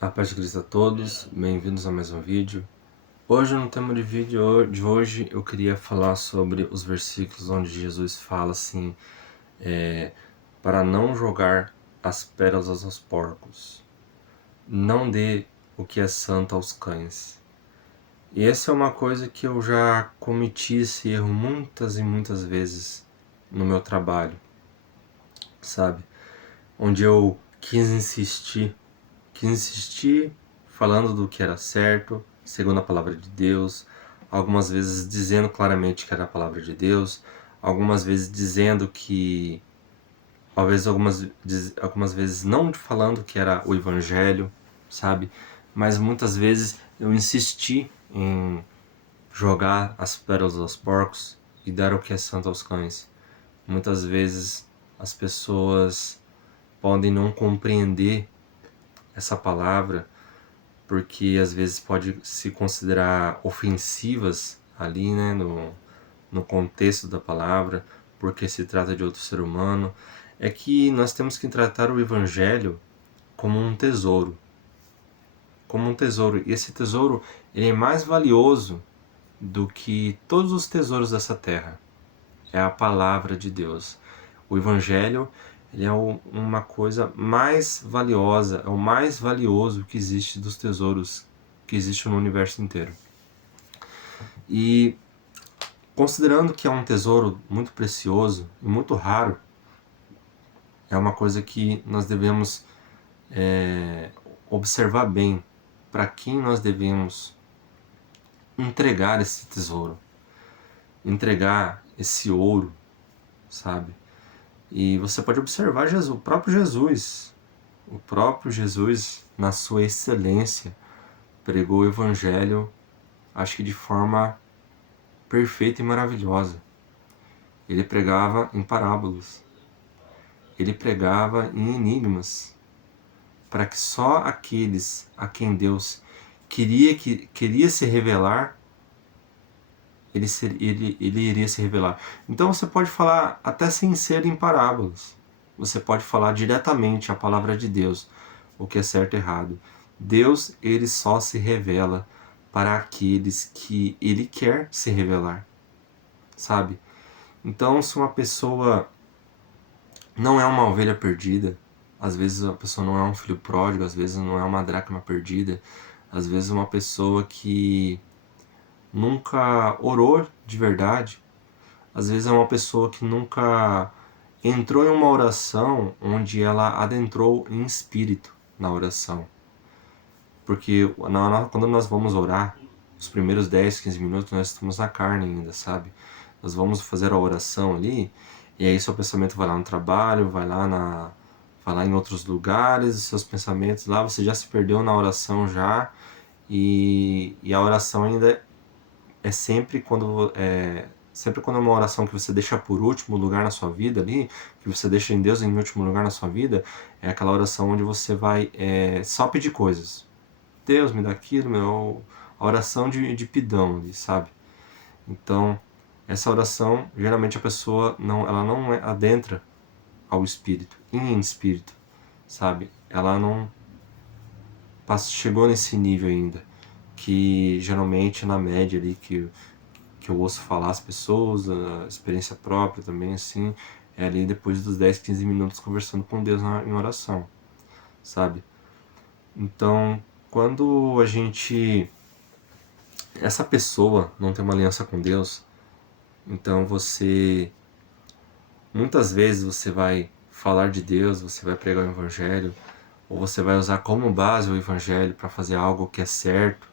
A paz de Cristo a todos, bem-vindos a mais um vídeo. Hoje, no tema de vídeo de hoje, eu queria falar sobre os versículos onde Jesus fala assim, para não jogar as pérolas aos porcos, não dê o que é santo aos cães. E essa é uma coisa que eu já cometi esse erro muitas e muitas vezes no meu trabalho, sabe? Onde eu quis insistir falando do que era certo, segundo a palavra de Deus, algumas vezes dizendo claramente que era a palavra de Deus, algumas vezes dizendo que, talvez algumas vezes não falando que era o evangelho, sabe? Mas muitas vezes eu insisti em jogar as pérolas aos porcos e dar o que é santo aos cães. Muitas vezes as pessoas podem não compreender essa palavra, porque às vezes pode se considerar ofensivas ali, né, no contexto da palavra, porque se trata de outro ser humano. É que nós temos que tratar o evangelho como um tesouro, e esse tesouro ele é mais valioso do que todos os tesouros dessa terra. É a palavra de Deus. O evangelho ele é uma coisa mais valiosa, é o mais valioso que existe dos tesouros que existe no universo inteiro. E considerando que é um tesouro muito precioso e muito raro, é uma coisa que nós devemos observar bem para quem nós devemos entregar esse tesouro, entregar esse ouro, sabe? E você pode observar Jesus, o próprio Jesus, na sua excelência, pregou o evangelho, acho que de forma perfeita e maravilhosa. Ele pregava em parábolas, ele pregava em enigmas, para que só aqueles a quem Deus queria se revelar, ele iria se revelar. Então você pode falar até sem ser em parábolas. Você pode falar diretamente a palavra de Deus, o que é certo e errado. Deus, ele só se revela para aqueles que ele quer se revelar, sabe? Então, se uma pessoa não é uma ovelha perdida, às vezes a pessoa não é um filho pródigo, às vezes não é uma dracma perdida, às vezes uma pessoa que nunca orou de verdade, às vezes é uma pessoa que nunca entrou em uma oração onde ela adentrou em espírito na oração. Porque quando nós vamos orar, os primeiros 10, 15 minutos nós estamos na carne ainda, sabe? Nós vamos fazer a oração ali, e aí seu pensamento vai lá no trabalho, vai lá em outros lugares, os seus pensamentos lá, você já se perdeu na oração já, e a oração ainda é sempre quando é uma oração que você deixa por último lugar na sua vida ali, que você deixa em Deus em último lugar na sua vida, é aquela oração onde você vai só pedir coisas. Deus me dá aquilo, a oração de pidão ali, sabe? Então, essa oração, geralmente a pessoa ela não adentra ao Espírito, em Espírito, sabe? Ela não chegou nesse nível ainda, que geralmente na média ali que eu ouço falar as pessoas, a experiência própria também, assim, é ali depois dos 10, 15 minutos conversando com Deus em oração, sabe? Então, quando essa pessoa não tem uma aliança com Deus, então muitas vezes você vai falar de Deus, você vai pregar o Evangelho, ou você vai usar como base o Evangelho para fazer algo que é certo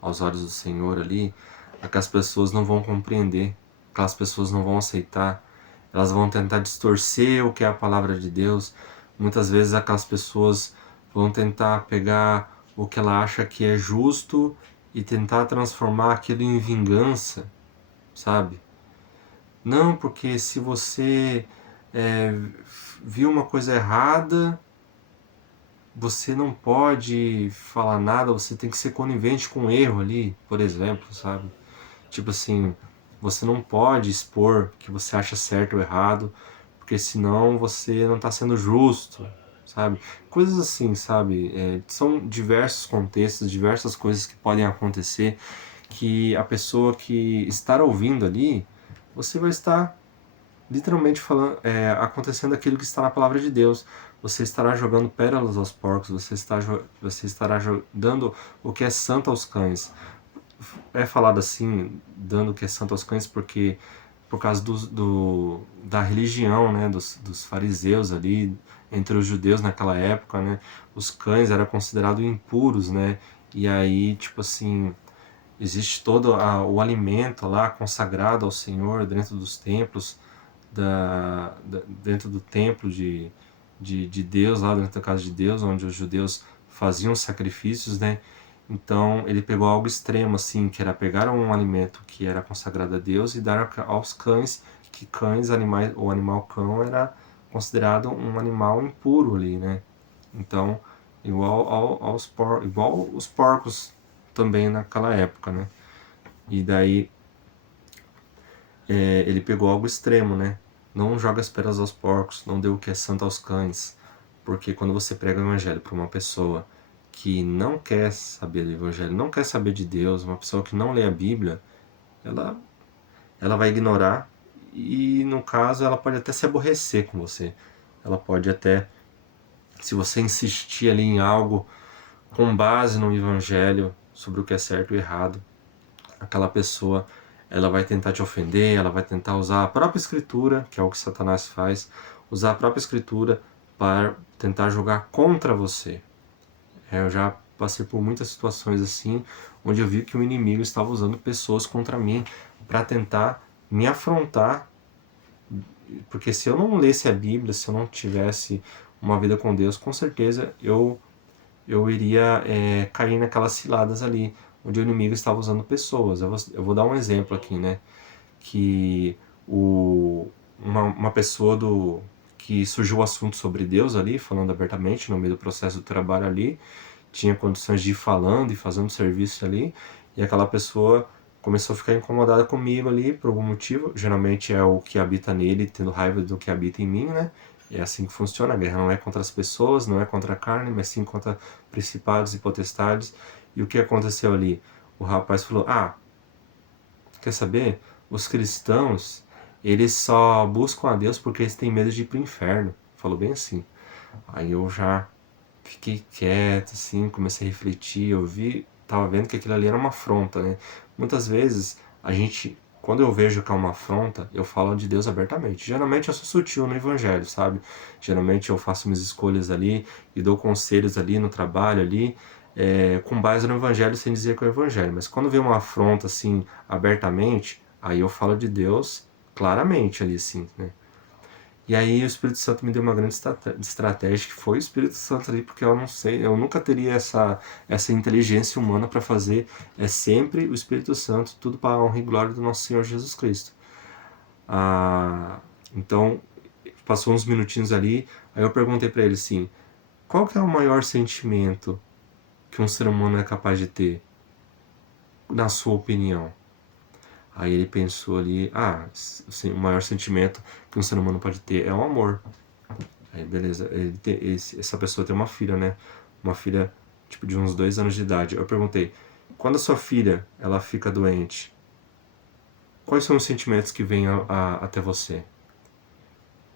aos olhos do Senhor ali, aquelas pessoas não vão compreender, aquelas pessoas não vão aceitar, elas vão tentar distorcer o que é a palavra de Deus. Muitas vezes aquelas pessoas vão tentar pegar o que ela acha que é justo e tentar transformar aquilo em vingança, sabe? Não, porque se você é, viu uma coisa errada, você não pode falar nada, você tem que ser conivente com o erro ali, por exemplo, sabe? Tipo assim, você não pode expor que você acha certo ou errado, porque senão você não está sendo justo, sabe? Coisas assim, sabe? São diversos contextos, diversas coisas que podem acontecer, que a pessoa que está ouvindo ali, você vai estar literalmente falando, acontecendo aquilo que está na palavra de Deus. Você estará jogando pérolas aos porcos, você estará dando o que é santo aos cães. É falado assim, dando o que é santo aos cães, porque por causa da religião, né, dos fariseus ali, entre os judeus naquela época, né, os cães eram considerados impuros, né, e aí, tipo assim, existe todo o alimento lá consagrado ao Senhor dentro dos templos, dentro do templo de Deus, lá dentro da casa de Deus, onde os judeus faziam sacrifícios, né? Então ele pegou algo extremo, assim, que era pegar um alimento que era consagrado a Deus e dar aos cães, que cães, animais, o animal cão era considerado um animal impuro ali, né? Então, igual os porcos também naquela época, né? E daí ele pegou algo extremo, né? Não joga as peras aos porcos, não dê o que é santo aos cães. Porque quando você prega o evangelho para uma pessoa que não quer saber do evangelho, não quer saber de Deus, uma pessoa que não lê a Bíblia, ela, ela vai ignorar e, no caso, ela pode até se aborrecer com você. Ela pode até, se você insistir ali em algo com base no evangelho sobre o que é certo e errado, aquela pessoa ela vai tentar te ofender, ela vai tentar usar a própria escritura, que é o que Satanás faz, usar a própria escritura para tentar jogar contra você. Eu já passei por muitas situações assim, onde eu vi que o inimigo estava usando pessoas contra mim para tentar me afrontar, porque se eu não lesse a Bíblia, se eu não tivesse uma vida com Deus, com certeza eu iria cair naquelas ciladas ali, onde o inimigo estava usando pessoas. Eu vou dar um exemplo aqui, né? Que uma pessoa que surgiu o assunto sobre Deus ali, falando abertamente no meio do processo do trabalho ali, tinha condições de ir falando e fazendo serviço ali, e aquela pessoa começou a ficar incomodada comigo ali por algum motivo. Geralmente é o que habita nele tendo raiva do que habita em mim, né? É assim que funciona. A guerra não é contra as pessoas, não é contra a carne, mas sim contra principados e potestades. E o que aconteceu ali? O rapaz falou: Ah, quer saber? Os cristãos, eles só buscam a Deus porque eles têm medo de ir pro inferno. Falou bem assim. Aí eu já fiquei quieto, assim, comecei a refletir, eu vi, tava vendo que aquilo ali era uma afronta, né? Muitas vezes a gente, quando eu vejo que é uma afronta, eu falo de Deus abertamente. Geralmente eu sou sutil no evangelho, sabe? Geralmente eu faço minhas escolhas ali e dou conselhos ali no trabalho ali, com base no evangelho sem dizer que é o evangelho. Mas quando vem uma afronta assim, abertamente, aí eu falo de Deus claramente ali, assim, né? E aí o Espírito Santo me deu uma grande estratégia, que foi o Espírito Santo ali, porque eu não sei, eu nunca teria essa inteligência humana para fazer. É sempre o Espírito Santo, tudo para a honra e glória do nosso Senhor Jesus Cristo. Então, passou uns minutinhos ali, aí eu perguntei para ele assim, qual que é o maior sentimento que um ser humano é capaz de ter, na sua opinião? Aí ele pensou ali, o maior sentimento que um ser humano pode ter é o amor. Aí beleza, essa pessoa tem uma filha, né? Uma filha tipo de uns 2 anos de idade. Eu perguntei, quando a sua filha ela fica doente, quais são os sentimentos que vêm até você?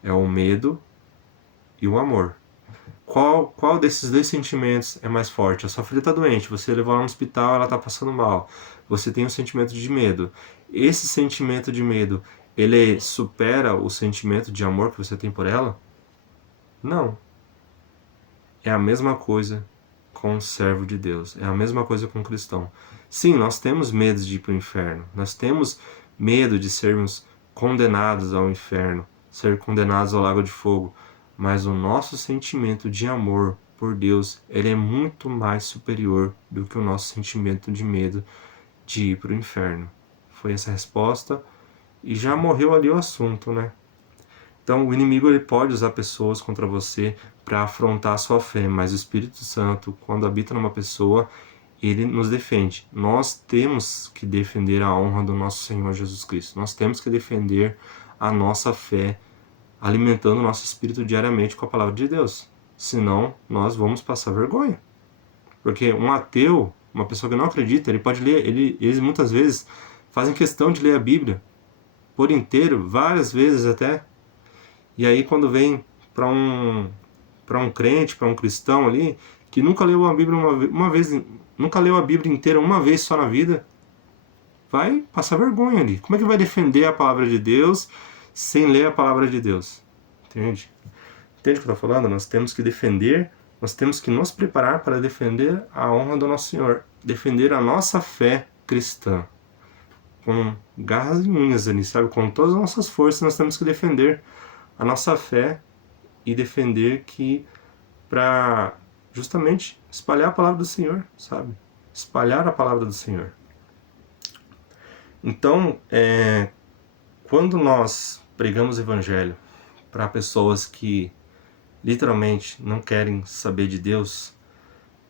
É o medo e o amor. Qual desses dois sentimentos é mais forte? A sua filha está doente, você levou ela no hospital, ela está passando mal. Você tem um sentimento de medo. Esse sentimento de medo, ele supera o sentimento de amor que você tem por ela? Não. É a mesma coisa com o servo de Deus. É a mesma coisa com o cristão. Sim, nós temos medo de ir para o inferno. Nós temos medo de sermos condenados ao inferno, ser condenados ao lago de fogo. Mas o nosso sentimento de amor por Deus, ele é muito mais superior do que o nosso sentimento de medo de ir para o inferno. Foi essa a resposta e já morreu ali o assunto, né? Então, o inimigo ele pode usar pessoas contra você para afrontar a sua fé, mas o Espírito Santo, quando habita numa pessoa, ele nos defende. Nós temos que defender a honra do nosso Senhor Jesus Cristo. Nós temos que defender a nossa fé, alimentando o nosso espírito diariamente com a palavra de Deus. senão nós vamos passar vergonha. Porque um ateu, uma pessoa que não acredita, ele pode ler, eles muitas vezes fazem questão de ler a Bíblia por inteiro, várias vezes até, e aí quando vem para um crente, para um cristão ali, que nunca leu a Bíblia uma vez, nunca leu a Bíblia inteira uma vez só na vida, vai passar vergonha ali. Como é que vai defender a palavra de Deus sem ler a palavra de Deus? Entende? Entende o que eu estou falando? Nós temos que defender, nós temos que nos preparar para defender a honra do nosso Senhor, defender a nossa fé cristã. Com garras e unhas ali, sabe? Com todas as nossas forças nós temos que defender a nossa fé e defender que para justamente espalhar a palavra do Senhor, sabe? Espalhar a palavra do Senhor. Então, quando nós pregamos o Evangelho para pessoas que literalmente não querem saber de Deus,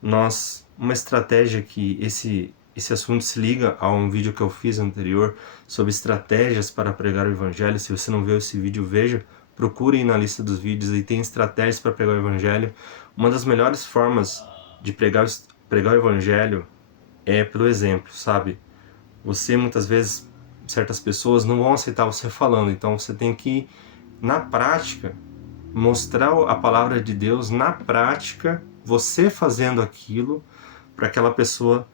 uma estratégia que esse assunto se liga a um vídeo que eu fiz anterior sobre estratégias para pregar o Evangelho. Se você não viu esse vídeo, veja, procure na lista dos vídeos e tem estratégias para pregar o Evangelho. Uma das melhores formas de pregar o Evangelho é pelo exemplo, sabe? Você muitas vezes, certas pessoas não vão aceitar você falando, então você tem que, na prática, mostrar a palavra de Deus na prática, você fazendo aquilo para aquela pessoa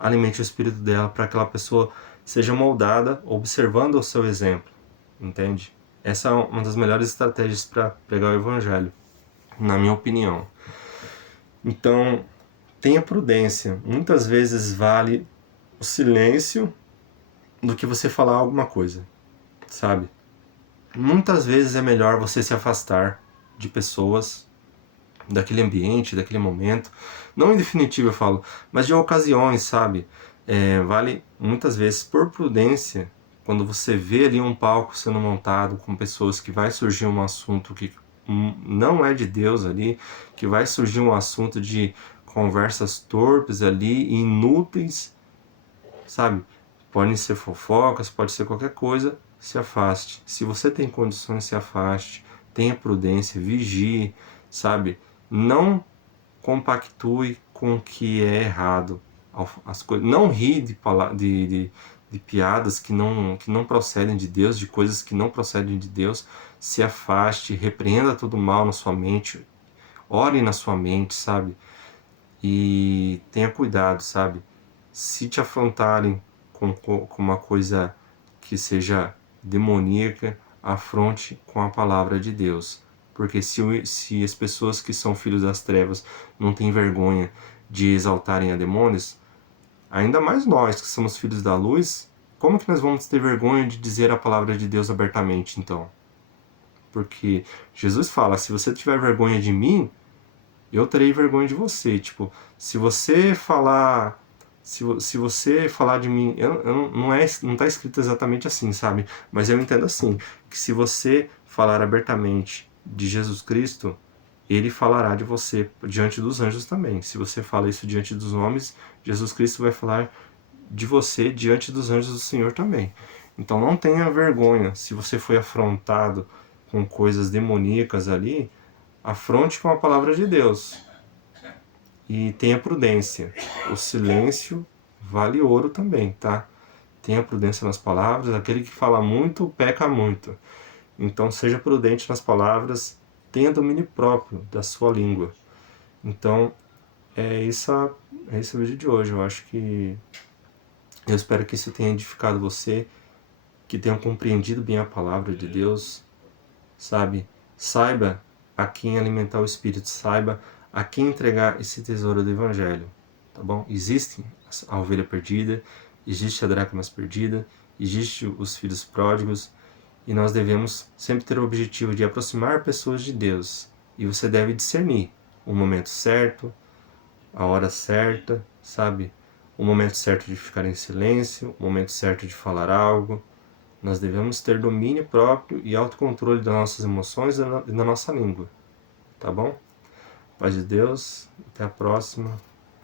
alimente o espírito dela, para aquela pessoa seja moldada observando o seu exemplo, entende? Essa é uma das melhores estratégias para pregar o Evangelho, na minha opinião. Então, tenha prudência. Muitas vezes vale o silêncio do que você falar alguma coisa, sabe? Muitas vezes é melhor você se afastar de pessoas, daquele ambiente, daquele momento. Não em definitivo eu falo, mas de ocasiões, sabe? Vale muitas vezes, por prudência, quando você vê ali um palco sendo montado com pessoas que vai surgir um assunto que não é de Deus ali, que vai surgir um assunto de conversas torpes ali, inúteis, sabe? Podem ser fofocas, pode ser qualquer coisa, se afaste. Se você tem condições, se afaste. Tenha prudência, vigie, sabe? Não compactue com o que é errado. As coisas, não ri de piadas que não procedem de Deus, de coisas que não procedem de Deus. Se afaste, repreenda todo mal na sua mente, ore na sua mente, sabe? E tenha cuidado, sabe? Se te afrontarem com uma coisa que seja demoníaca, afronte com a palavra de Deus. Porque se as pessoas que são filhos das trevas não têm vergonha de exaltarem a demônios, ainda mais nós que somos filhos da luz, como que nós vamos ter vergonha de dizer a palavra de Deus abertamente, então? Porque Jesus fala, se você tiver vergonha de mim, eu terei vergonha de você. Tipo, se você falar de mim, não tá escrito exatamente assim, sabe? Mas eu entendo assim, que se você falar abertamente de Jesus Cristo, ele falará de você diante dos anjos também. Se você fala isso diante dos homens, Jesus Cristo vai falar de você diante dos anjos do Senhor também. Então não tenha vergonha. Se você foi afrontado com coisas demoníacas ali, afronte com a palavra de Deus. E tenha prudência. O silêncio vale ouro também, tá? Tenha prudência nas palavras. Aquele que fala muito, peca muito. Então seja prudente nas palavras. Tenha domínio próprio da sua língua. Então, esse o vídeo de hoje. Eu acho que... Eu espero que isso tenha edificado você, que tenha compreendido bem a palavra de Deus, sabe? Saiba a quem alimentar o Espírito, saiba a quem entregar esse tesouro do Evangelho, tá bom? Existe a ovelha perdida, existe a dracma perdida, existe os filhos pródigos, e nós devemos sempre ter o objetivo de aproximar pessoas de Deus, e você deve discernir o momento certo, a hora certa, sabe? O momento certo de ficar em silêncio, o momento certo de falar algo. Nós devemos ter domínio próprio e autocontrole das nossas emoções e da nossa língua, tá bom? Paz de Deus, até a próxima.